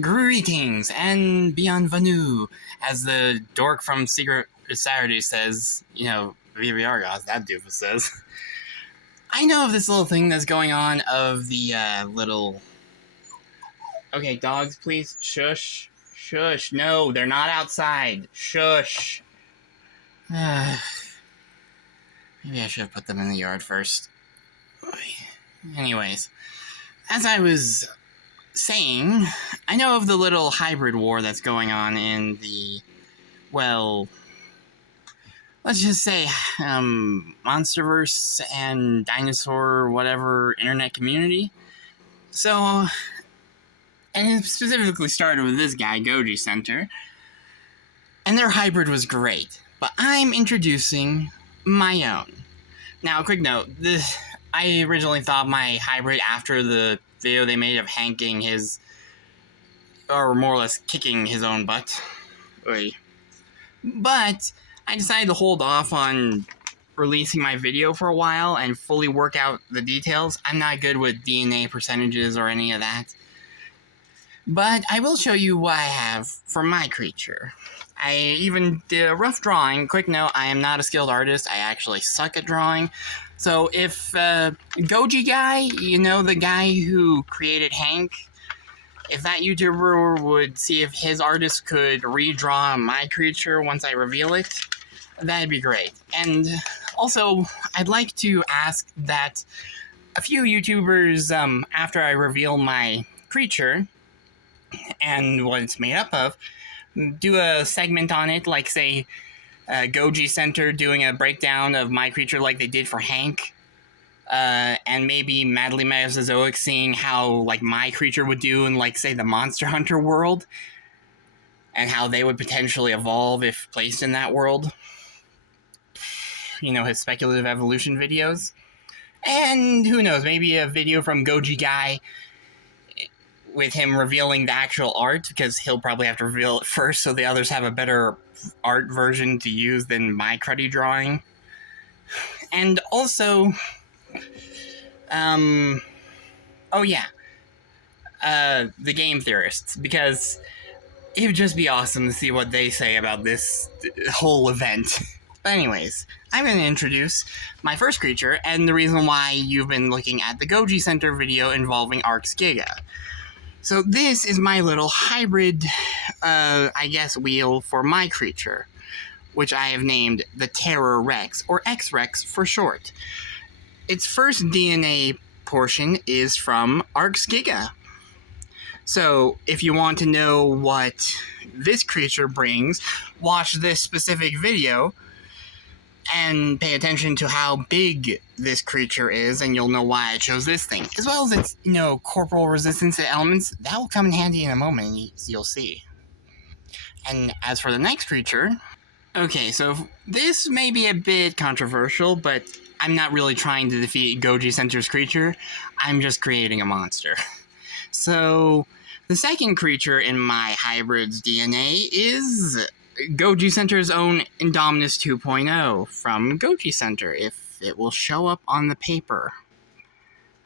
Greetings and bienvenue, as the dork from Secret Saturday says, Viva Argos, that doofus says. I know of this little thing that's going on of the, little... Okay, dogs, please, shush, shush, no, they're not outside, shush. Maybe I should have put them in the yard first. Anyways, as I was saying, I know of the little hybrid war that's going on in the, well, let's just say, Monsterverse and dinosaur whatever internet community. So, and it specifically started with this guy, Goji Center, and their hybrid was great, but I'm introducing my own. Now, a quick note, I originally thought my hybrid after the video they made of Hank getting his, or more or less kicking his own butt. But I decided to hold off on releasing my video for a while and fully work out the details. I'm not good with DNA percentages or any of that. But I will show you what I have for my creature. I even did a rough drawing. Quick note, I am not a skilled artist. I actually suck at drawing. So if Goji guy, the guy who created Hank, if that YouTuber would see if his artist could redraw my creature once I reveal it, that'd be great. And also, I'd like to ask that a few YouTubers, after I reveal my creature and what it's made up of, do a segment on it, like, say, Goji Center doing a breakdown of my creature like they did for Hank, and maybe Madly Mesozoic seeing how, like, my creature would do in, like, say, the Monster Hunter world, and how they would potentially evolve if placed in that world. His speculative evolution videos. And who knows, maybe a video from Goji Guy with him revealing the actual art, because he'll probably have to reveal it first so the others have a better art version to use than my cruddy drawing. And also, the game theorists, because it would just be awesome to see what they say about this whole event. But anyways, I'm going to introduce my first creature, and the reason why you've been looking at the Goji Center video involving Arx Giga. So this is my little hybrid, wheel for my creature, which I have named the Terror Rex, or X-Rex for short. Its first DNA portion is from Arx Giga. So if you want to know what this creature brings, watch this specific video and pay attention to how big this creature is, and you'll know why I chose this thing. As well as its, corporal resistance to elements. That will come in handy in a moment, you'll see. And as for the next creature... Okay, so this may be a bit controversial, but I'm not really trying to defeat Goji Center's creature. I'm just creating a monster. So, the second creature in my hybrid's DNA is Goji Center's own Indominus 2.0 from Goji Center, if it will show up on the paper.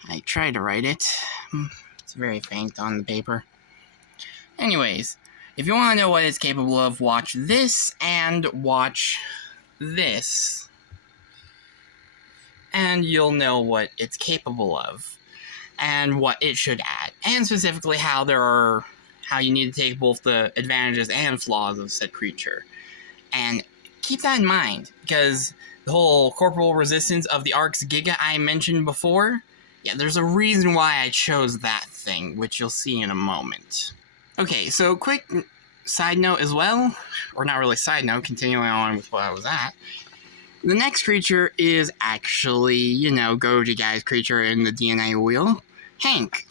I tried to write it. It's very faint on the paper. Anyways, if you want to know what it's capable of, watch this and watch this. And you'll know what it's capable of and what it should add. And specifically how you need to take both the advantages and flaws of said creature. And keep that in mind, because the whole corporal resistance of the Arx Giga I mentioned before, there's a reason why I chose that thing, which you'll see in a moment. Okay, so quick side note as well, or not really side note, continuing on with what I was at. The next creature is actually, Goji Guy's creature in the DNA wheel, Hank.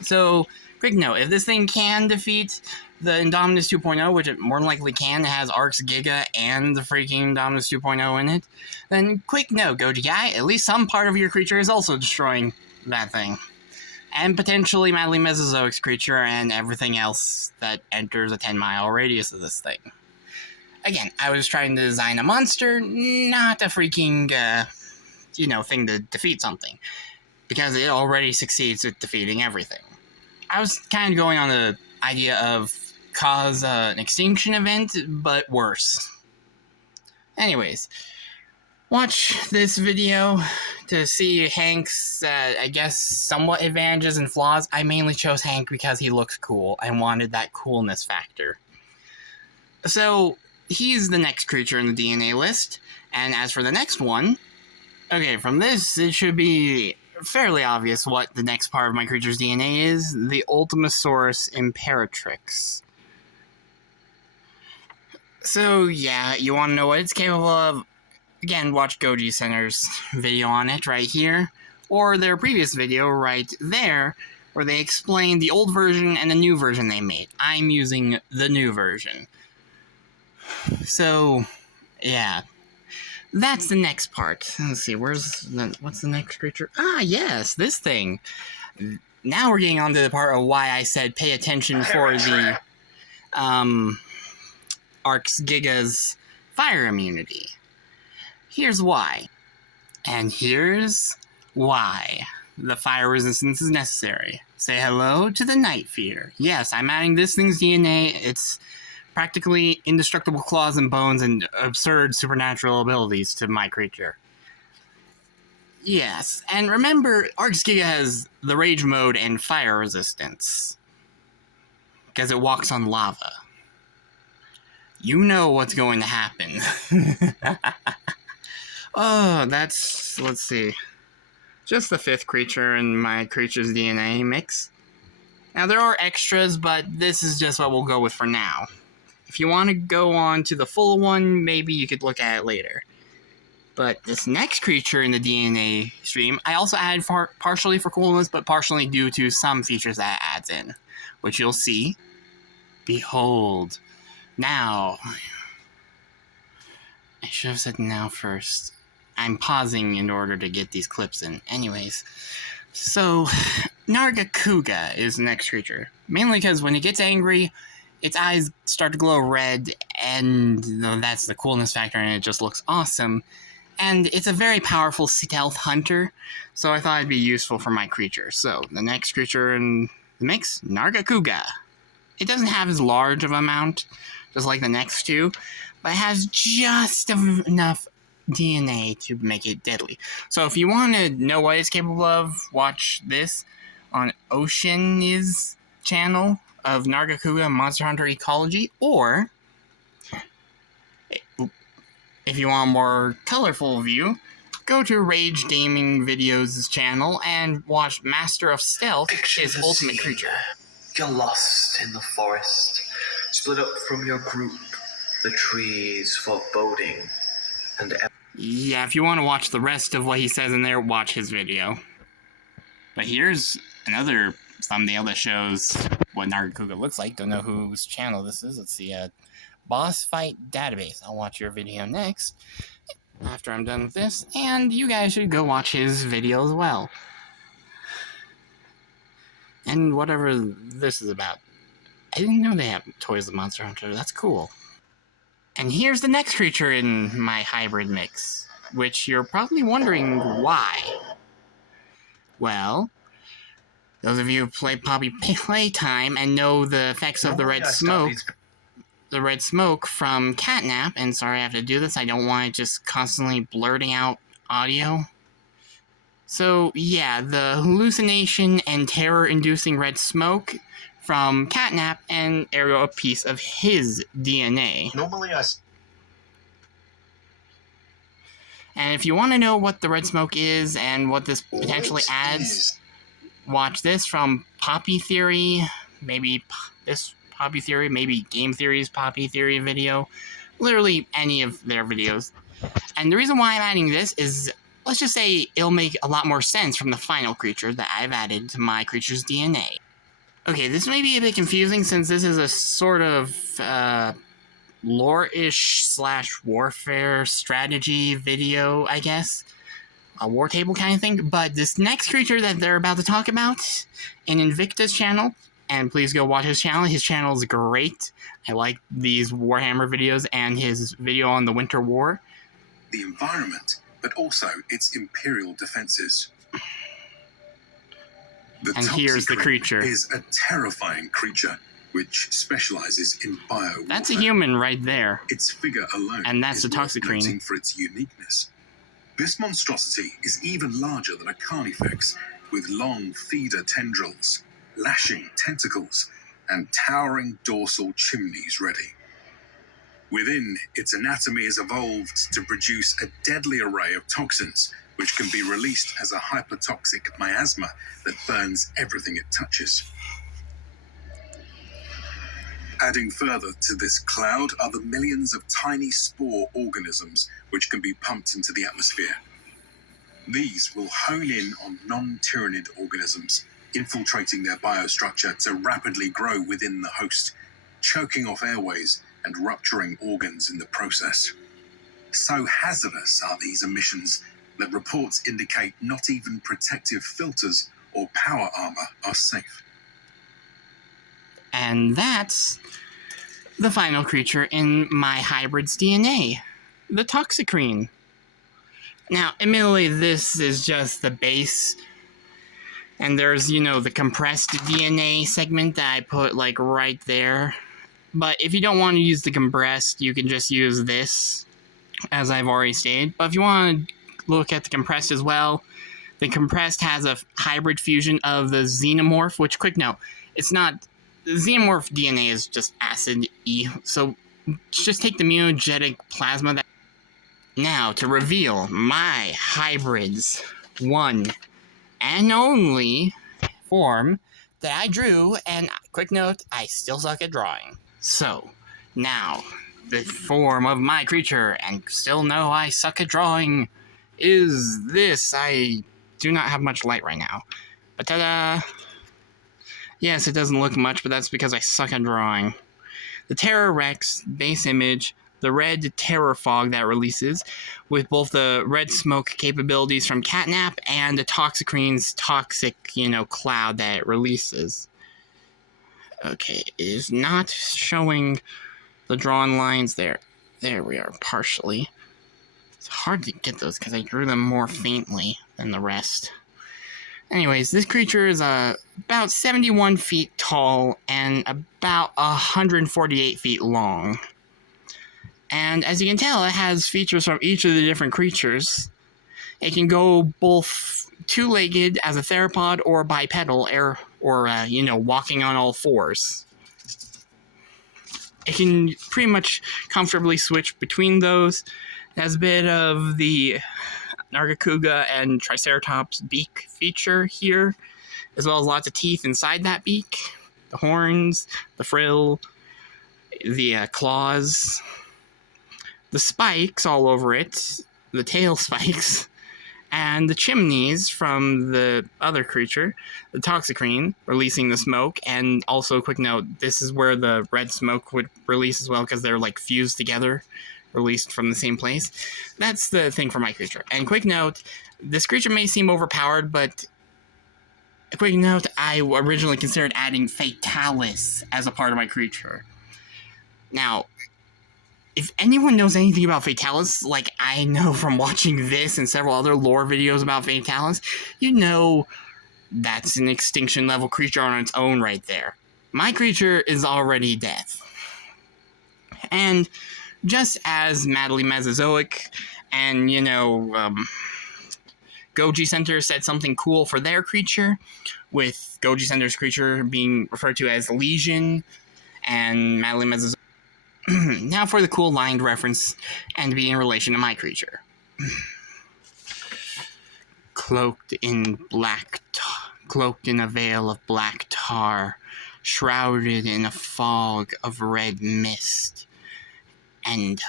So, quick note, if this thing can defeat the Indominus 2.0, which it more than likely can, it has Arx Giga and the freaking Indominus 2.0 in it, then quick note, Goji Guy, at least some part of your creature is also destroying that thing. And potentially Madly Mesozoic's creature and everything else that enters a 10-mile radius of this thing. Again, I was trying to design a monster, not a freaking, thing to defeat something. Because it already succeeds at defeating everything. I was kind of going on the idea of cause an extinction event, but worse. Anyways, watch this video to see Hank's, I guess, somewhat advantages and flaws. I mainly chose Hank because he looks cool. I wanted that coolness factor. So, he's the next creature in the DNA list. And as for the next one, okay, from this, it should be fairly obvious what the next part of my creature's DNA is. The Ultimasaurus Imperatrix. So, yeah, you want to know what it's capable of? Again, watch Goji Center's video on it right here, or their previous video right there, where they explain the old version and the new version they made. I'm using the new version. So, yeah. That's the next part. Let's see, what's the next creature? Ah, yes, this thing. Now we're getting on to the part of why I said pay attention for the, Arx Giga's fire immunity. Here's why. And here's why the fire resistance is necessary. Say hello to the Night Feeder. Yes, I'm adding this thing's DNA. It's practically indestructible claws and bones and absurd supernatural abilities to my creature. Yes, and remember, Arx Giga has the Rage mode and fire resistance. Because it walks on lava. You know what's going to happen. Oh, that's, let's see, just the 5th creature in my creature's DNA mix. Now, there are extras, but this is just what we'll go with for now. If you want to go on to the full one, maybe you could look at it later. But this next creature in the DNA stream, I also added partially for coolness, but partially due to some features that it adds in, which you'll see. Behold. Now. I should have said now first. I'm pausing in order to get these clips in. Anyways, so Nargacuga is the next creature. Mainly because when it gets angry, its eyes start to glow red, and that's the coolness factor, and it just looks awesome. And it's a very powerful stealth hunter, so I thought it'd be useful for my creature. So, the next creature in the mix, Nargacuga. It doesn't have as large of an amount, just like the next two, but it has just enough DNA to make it deadly. So if you want to know what it's capable of, watch this on Ocean's channel of Nargacuga Monster Hunter Ecology, or if you want a more colorful view, go to Rage Gaming Videos' channel and watch Master of Stealth, his ultimate creature. You're lost in the forest, split up from your group, the trees foreboding, and yeah, if you want to watch the rest of what he says in there, watch his video. But here's another thumbnail that shows what Nargacuga looks like. Don't know whose channel this is. Let's see, Boss Fight Database. I'll watch your video next, after I'm done with this, and you guys should go watch his video as well. And whatever this is about. I didn't know they have toys of Monster Hunter. That's cool. And here's the next creature in my hybrid mix, which you're probably wondering why. Well, those of you who play Poppy Playtime and know the effects of the red smoke from Catnap, and sorry I have to do this, I don't want it just constantly blurting out audio. So, yeah, the hallucination and terror-inducing red smoke from Catnap and Ariel a piece of his DNA. normally And if you want to know what the red smoke is and what this potentially adds, watch this from Poppy Theory, maybe this Poppy Theory, maybe Game Theory's Poppy Theory video, literally any of their videos. And the reason why I'm adding this is, let's just say it'll make a lot more sense from the final creature that I've added to my creature's DNA. Okay, this may be a bit confusing since this is a sort of lore-ish / warfare strategy video, I guess. A war table kind of thing. But this next creature that they're about to talk about in Invicta's channel, and please go watch his channel. His channel is great. I like these Warhammer videos and his video on the Winter War. The environment, but also its imperial defenses. And here's the creature. Is a terrifying creature. which specializes in bio. That's a human right there. Its figure alone And that's is the worth Toxicrene. noting for its uniqueness. This monstrosity is even larger than a Carnifex, with long feeder tendrils, lashing tentacles, and towering dorsal chimneys ready. Within, its anatomy is evolved to produce a deadly array of toxins, which can be released as a hypertoxic miasma that burns everything it touches. Adding further to this cloud are the millions of tiny spore organisms which can be pumped into the atmosphere. These will hone in on non-tyrannid organisms, infiltrating their biostructure to rapidly grow within the host, choking off airways and rupturing organs in the process. So hazardous are these emissions that reports indicate not even protective filters or power armor are safe. And that's the final creature in my hybrid's DNA, the Toxicrene. Now, admittedly, this is just the base, and there's, the compressed DNA segment that I put, right there. But if you don't want to use the compressed, you can just use this, as I've already stated. But if you want to look at the compressed as well, the compressed has a hybrid fusion of the xenomorph, which, quick note, it's not... Xenomorph DNA is just acid E, so just take the mutagenic plasma that... Now, to reveal my hybrid's one and only form that I drew, and quick note, I still suck at drawing. So, now, the form of my creature, and still know I suck at drawing, is this. I do not have much light right now. But ta-da! Yes, it doesn't look much, but that's because I suck at drawing. The Terror Rex base image, the red terror fog that releases, with both the red smoke capabilities from Catnap and the Toxicrene's toxic, cloud that it releases. Okay, it is not showing the drawn lines there. There we are, partially. It's hard to get those because I drew them more faintly than the rest. Anyways, this creature is about 71 feet tall and about 148 feet long. And as you can tell, it has features from each of the different creatures. It can go both two-legged as a theropod or bipedal, or walking on all fours. It can pretty much comfortably switch between those. It has a bit of the Nargacuga and Triceratops beak feature here, as well as lots of teeth inside that beak. The horns, the frill, the claws, the spikes all over it, the tail spikes, and the chimneys from the other creature, the Toxicrene, releasing the smoke. And also, quick note, this is where the red smoke would release as well, because they're fused together, released from the same place. That's the thing for my creature. And quick note, this creature may seem overpowered, but quick note, I originally considered adding Fatalis as a part of my creature. Now, if anyone knows anything about Fatalis, like I know from watching this and several other lore videos about Fatalis, that's an extinction level creature on its own right there. My creature is already death. And just as Madly Mesozoic and, Goji Center said something cool for their creature, with Goji Center's creature being referred to as Legion and Madly Mesozoic. Now for the cool lined reference and be in relation to my creature. Cloaked in a veil of black tar, shrouded in a fog of red mist, and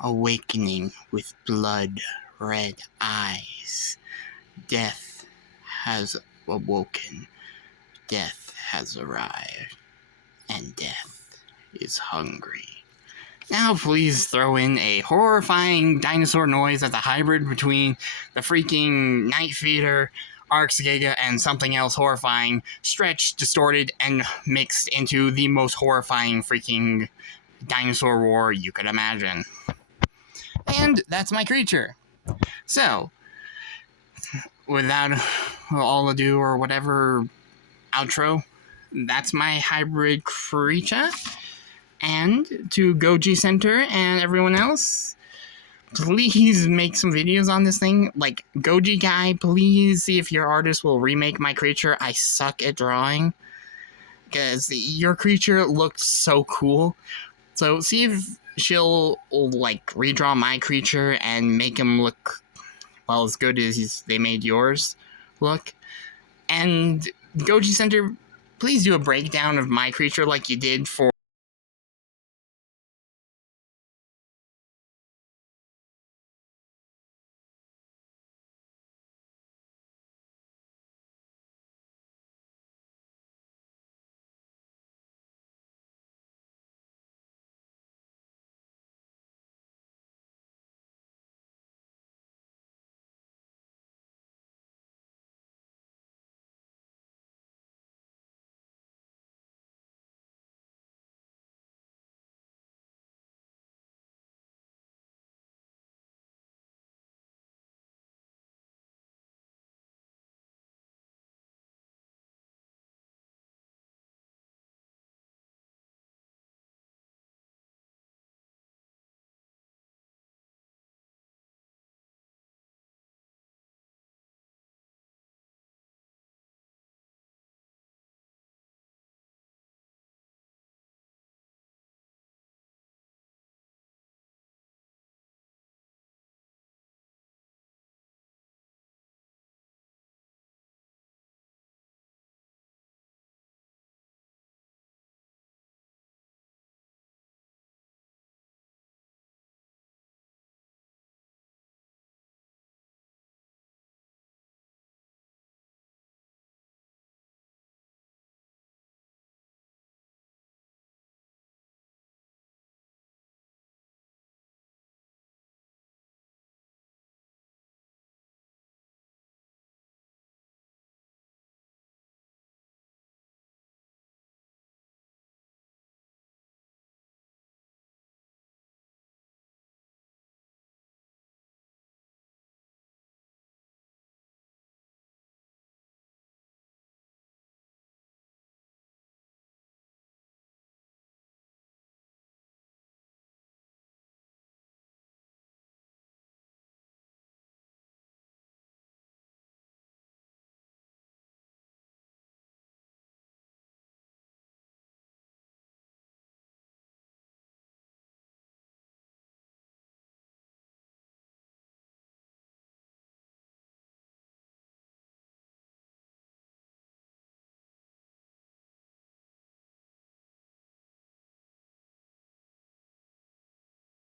awakening with blood-red eyes. Death has awoken, death has arrived, and death is hungry. Now please throw in a horrifying dinosaur noise that's a hybrid between the freaking Night Feeder, Arxgiga, and something else horrifying, stretched, distorted, and mixed into the most horrifying freaking dinosaur roar you could imagine. And that's my creature. So, without all ado or whatever outro, that's my hybrid creature. And to Goji Center and everyone else, please make some videos on this thing. Like, Goji guy, please see if your artist will remake my creature. I suck at drawing. Because your creature looked so cool. So see if she'll, like, redraw my creature and make him look, well, as good as they made yours look. And Goji Center, please do a breakdown of my creature like you did for